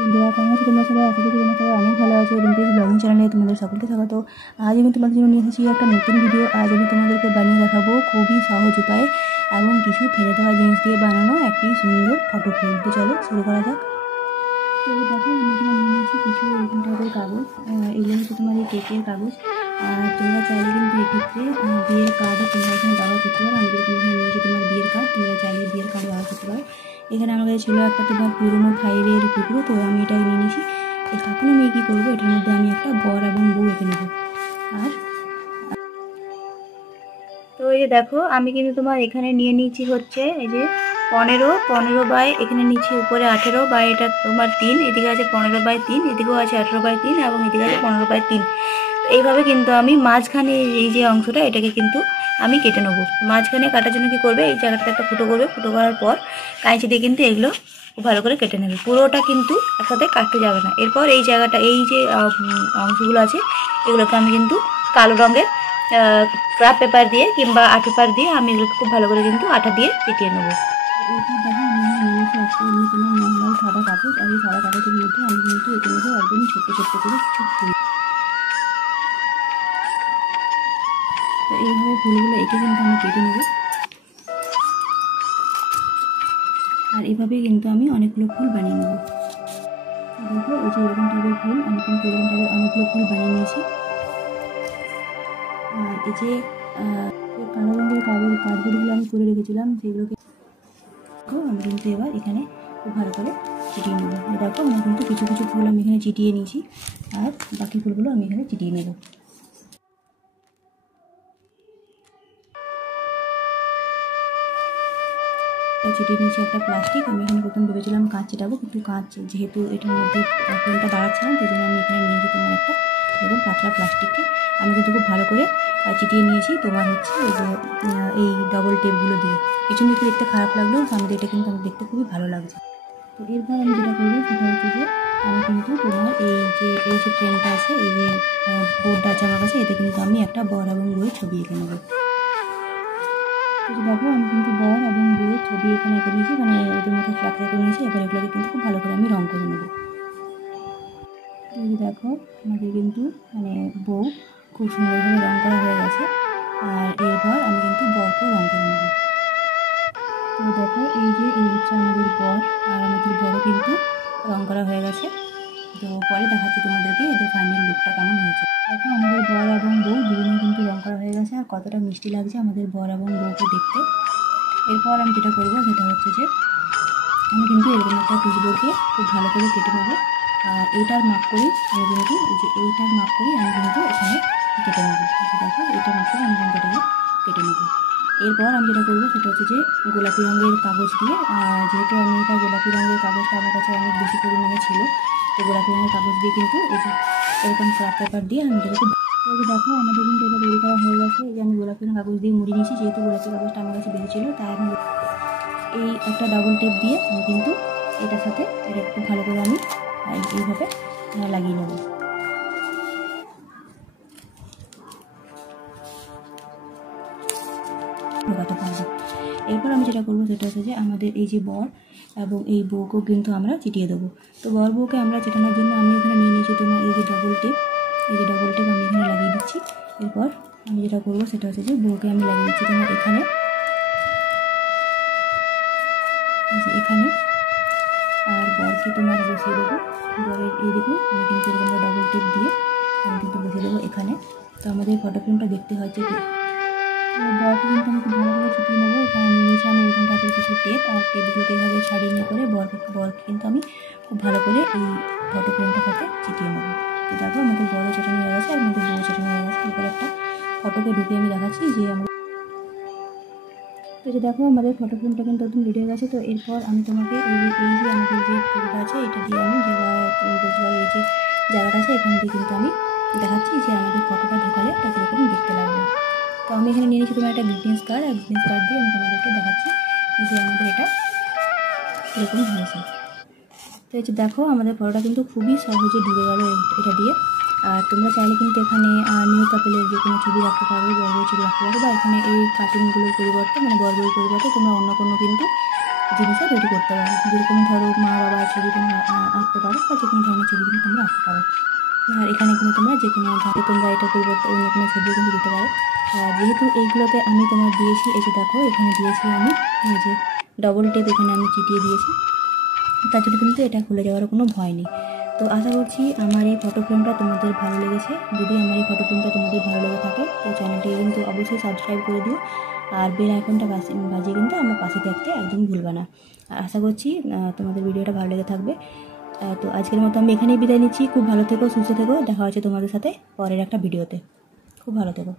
বন্ধুরা কেমন আছো তোমরা সবাই? আশা করি তোমরা সবাই অনেক ভালো আছো। রিম্পিস ব্লগিং চ্যানেলে তোমাদের সকলকে স্বাগত। আজ আমি তোমাদের জন্য নিয়ে এসেছি একটা নতুন ভিডিও। আজ আমি তোমাদেরকে বানিয়ে দেখাবো খুবই সহজ উপায়ে এবং কিছু ফেলে দেওয়া জিনিস দিয়ে বানানো একটি সুন্দর ফটো ফ্রেম। তো চলো শুরু করা যাক। তো দেখো আমি এখানে নিয়ে নিয়েছি কিছু এরকম টাইপের কাগজ। এগুলো হচ্ছে তোমার এই কেকের কাগজ। আর তোমরা চাইলে কিন্তু এক্ষেত্রে বিয়ের কার্ডও তোমরা এখানে ব্যবহার করতে পারো। আমি যেরকম এখানে নিয়েছি তোমার বিয়ের কার্ড, তোমরা চাইলে বিয়ের কার্ড ব্যবহার করতে পারো। এখানে আমার কাছে ছিল একটা তোমার পুরোনো ফাইলের টুকরো, তো আমি এটা নিয়ে নিয়েছি। এখন আমি কী করবো, এটার মধ্যে আমি একটা বর এবং বউ এঁকে নেবো। আর তো এই যে দেখো আমি কিন্তু তোমার এখানে নিয়ে নিয়েছি হচ্ছে এই যে 15 বাই এখানে নিচ্ছি উপরে 18 বাই, এটা তোমার 3, এদিকে আছে 15/3, এদিকেও আছে 18/3 এবং এদিকে আছে 15/3। এইভাবে কিন্তু আমি মাঝখানে এই যে অংশটা এটাকে কিন্তু আমি কেটে নেবো। মাঝখানে কাটার জন্য কী করবে, এই জায়গাটাতে একটা ফুটো করবে, ফুটো করার পর কাঁচি দিয়ে কিন্তু এগুলো খুব ভালো করে কেটে নেবে। পুরোটা কিন্তু একসাথে কাটতে যাবে না। এরপর এই জায়গাটা এই যে অংশগুলো আছে এগুলোকে আমি কিন্তু কালো রঙের ক্রাফট পেপার দিয়ে কিংবা আর্ট পেপার দিয়ে আমি এগুলোকে খুব ভালো করে কিন্তু আঠা দিয়ে চিটিয়ে নেবো। এইটা দেখো আমি নিয়েছি একটা এমনি তোমার নর্মাল সাদা কাগজ, আর এই সাদা কাগজের মধ্যে আমি কিন্তু এঁকে নেবো একদম ছোট্ট ছোট্ট করে কিছু ফুল। তো এইভাবে ফুলগুলো এঁকে কিন্তু আমি কেটে নেব। আর এভাবেই কিন্তু আমি অনেকগুলো ফুল বানিয়ে নেব। দেখো এই যে এরকম টাইপের ফুল আমি কিন্তু এরকম টাইপের অনেকগুলো ফুল বানিয়ে নিয়েছি। আর এই যে কালো রঙের কার্ডবোর্ডগুলো আমি করে রেখেছিলাম সেগুলোকে আমি কিন্তু এবার এখানে খুব ভালো করে চিটিয়ে নেব। দেখো আমি কিন্তু কিছু কিছু ফুল আমি এখানে চিটিয়ে নিয়েছি, আর বাকি ফুলগুলো আমি এখানে চিটিয়ে নেব। চিটিয়ে নিয়েছি একটা প্লাস্টিক। আমি এখানে প্রথম ভেবেছিলাম কাঁচ চিটাবো, কিন্তু কাঁচ যেহেতু এটার মধ্যে ফ্রেমটা দাঁড়াচ্ছে না, সেই জন্য আমি এখানে নিয়েছি তোমার একটা এরকম পাতলা প্লাস্টিককে আমি কিন্তু খুব ভালো করে চিটিয়ে নিয়েছি তোমার হচ্ছে এই যে এই ডবল টেপগুলো দিয়ে। পিছন দিকে দেখতে খারাপ লাগলেও সামনে এটা কিন্তু আমার দেখতে খুবই ভালো লাগছে। তো এরপর আমি যেটা করবো সেটা হচ্ছে যে আমি কিন্তু তোমার এই যে ফ্রেমটা আছে, এই যে বোর্ডটা আছে আমার কাছে, এতে কিন্তু আমি একটা বর এবং বইয়ের ছবি এঁকে নেবো। দেখো আমি কিন্তু বর এবং বইয়ের ছবি এখানে এঁকে নিয়েছি, মানে ওদের মতো ফ্ল্যাগ করে নিয়েছি। এবার এগুলোকে কিন্তু খুব ভালো করে আমি রঙ করে নেবো। এই যে দেখো আমাদের কিন্তু মানে বউ খুব সুন্দরভাবে রঙ করা হয়ে গেছে। আর এরপর আমি কিন্তু বরকেও রঙ করে নেবো। তো দেখো এই যে এই হচ্ছে আমাদের বর, আর আমাদের বরও কিন্তু রঙ করা হয়ে গেছে। তো পরে দেখাচ্ছি তোমাদেরকে এদের ফাইনাল লুকটা কেমন হয়েছে। দেখো আমাদের বর এবং বউ দুজনে কিন্তু রঙ করা হয়ে গেছে, আর কতটা মিষ্টি লাগছে আমাদের বর এবং বউকে দেখতে। এরপর আমি যেটা করবো সেটা হচ্ছে যে আমি কিন্তু এরকম একটা পিচবোর্ডকে খুব ভালো করে কেটে নেবো। আর এইটার মাপ করি আমি কিন্তু এই যে এইটার মাপ করি আমি কিন্তু এখানে কেটে নেবো। দেখো এইটার মাপ করে আমি কিন্তু এটাকে কেটে নেবো। এরপর আমি যেটা করবো সেটা হচ্ছে যে গোলাপি রঙের কাগজ দিয়ে, যেহেতু আমি এটা গোলাপি রঙের কাগজটা আমার কাছে অনেক বেশি পরিমাণে ছিল, তো গোলাপি রঙের কাগজ দিয়ে কিন্তু এই যে এরকম ক্রাফট পেপার দিয়ে আমি এটাকে দেখো আমাদের কিন্তু এটা তৈরি করা হয়ে গেছে। এই যে আমি গোলাপি রঙের কাগজ দিয়ে মুড়ি নিয়েছি, যেহেতু গোলাপি কাগজটা আমার কাছে বেশি ছিল, তাই আমি এই একটা ডাবল টেপ দিয়ে আমি কিন্তু এটার সাথে এটা খুব ভালো করে আমি এইভাবে লাগিয়ে নেব। ঢোকাতে পারবো। এরপর আমি যেটা করবো সেটা হচ্ছে যে আমাদের এই যে বর এবং এই বউকেও কিন্তু আমরা চিটিয়ে দেবো। তো বর বউকে আমরা চেটানোর জন্য আমি এখানে নিয়ে নিয়েছি তোমার এই যে ডবল টেপ, এই যে ডবল টেপ আমি এখানে লাগিয়ে দিচ্ছি। এরপর আমি যেটা করবো সেটা হচ্ছে যে বউকে আমি লাগিয়ে দিচ্ছি তোমার এখানে, এখানে, আর বরকে তোমার বসিয়ে দেবো বরের এইদিকেও আমি কিন্তু এরকম ডবল টেপ দিয়ে আমি কিন্তু বসিয়ে দেবো এখানে। তো আমাদের ফটো ফ্রেমটা দেখতে হচ্ছে কি বরকে কিন্তু আমি খুব ভালো করে চিটিয়ে নেবো। এখানে নিয়ে নিয়েছি আমি এরকম টাইপের কিছু টেপ, আর টেপগুলোকে এইভাবে ছাড়িয়ে নিয়ে করে বরকে কিন্তু আমি খুব ভালো করে এই ফটো ফ্রেমটার সাথে চিটিয়ে নেবো। তো দেখো আমাদের বড় চেটানো হয়ে গেছে আর আমাদের বড় চেটানো হয়ে গেছে। এরপর একটা ফটোকে ঢুকিয়ে আমি দেখাচ্ছি যে আমার তো যে দেখো আমাদের ফটো ফ্রেমটা কিন্তু একদম রেডি হয়ে গেছে। তো এরপর আমি তোমাকে এই যে আমাদের যে ফুলটা আছে এটা দিয়ে আমি তুমি বলতে পারো এই যে জায়গাটা আছে এখান দিয়ে কিন্তু আমি দেখাচ্ছি যে আমাদের ফটোটা ঢোকালে এটা কীরকম দেখতে লাগবে। তো আমি এখানে নিয়ে নিয়েছি তোমার একটা গ্রিটিংস কার্ড, আর গ্রিটিংস কার্ড দিয়ে আমি তোমাদেরকে দেখাচ্ছি যে আমাদের এটা কীরকম হয়েছে। তো এই যে দেখো আমাদের ফটোটা কিন্তু খুবই সহজে ঢুকে গেল এটা দিয়ে। আর তোমরা চাইলে কিন্তু এখানে নিউ কাপলের যে কোনো ছবি রাখতে পারবে, বড় ছবি রাখতে পারবে, বা এখানে এই কার্টুনগুলোর পরিবর্তে মানে বড় পরিবর্তে তোমরা অন্য কোনো কিন্তু জিনিসও রেডি করতে পারো। যেরকম ধরো মা বাবার ছবি তুমি আঁকতে পারো, বা যে কোনো ধরনের ছবি কিন্তু তোমরা আঁকতে পারো। আর এখানে কিন্তু তোমরা যে কোনো তোমরা এটা পরিবর্তে অন্য কোনো ছবিও কিন্তু দিতে পারো। আর যেহেতু এইগুলোতে আমি তোমার দিয়েছি, এই যে দেখো এখানে দিয়েছি আমি এই যে ডবল টেপ এখানে আমি চিটিয়ে দিয়েছি, তার জন্য কিন্তু এটা খুলে যাওয়ার কোনো ভয় নেই। তো আশা করছি আমার এই ফটো ফ্রেমটা তোমাদের ভালো লেগেছে। যদি আমার এই ফটো ফ্রেমটা তোমাদের ভালো লেগে থাকে তো চ্যানেলটিকে কিন্তু অবশ্যই সাবস্ক্রাইব করে দিও, আর বেল আইকনটা বাজিয়ে কিন্তু আমার পাশে থাকতে একদম ভুলবে না। আর আশা করছি তোমাদের ভিডিওটা ভালো লেগে থাকবে। তো আজকের মতো আমি এখানেই বিদায় নিচ্ছি। খুব ভালো থেকো, সুস্থ থেকো, দেখা হচ্ছে তোমাদের সাথে পরের একটা ভিডিওতে। খুব ভালো থেকো।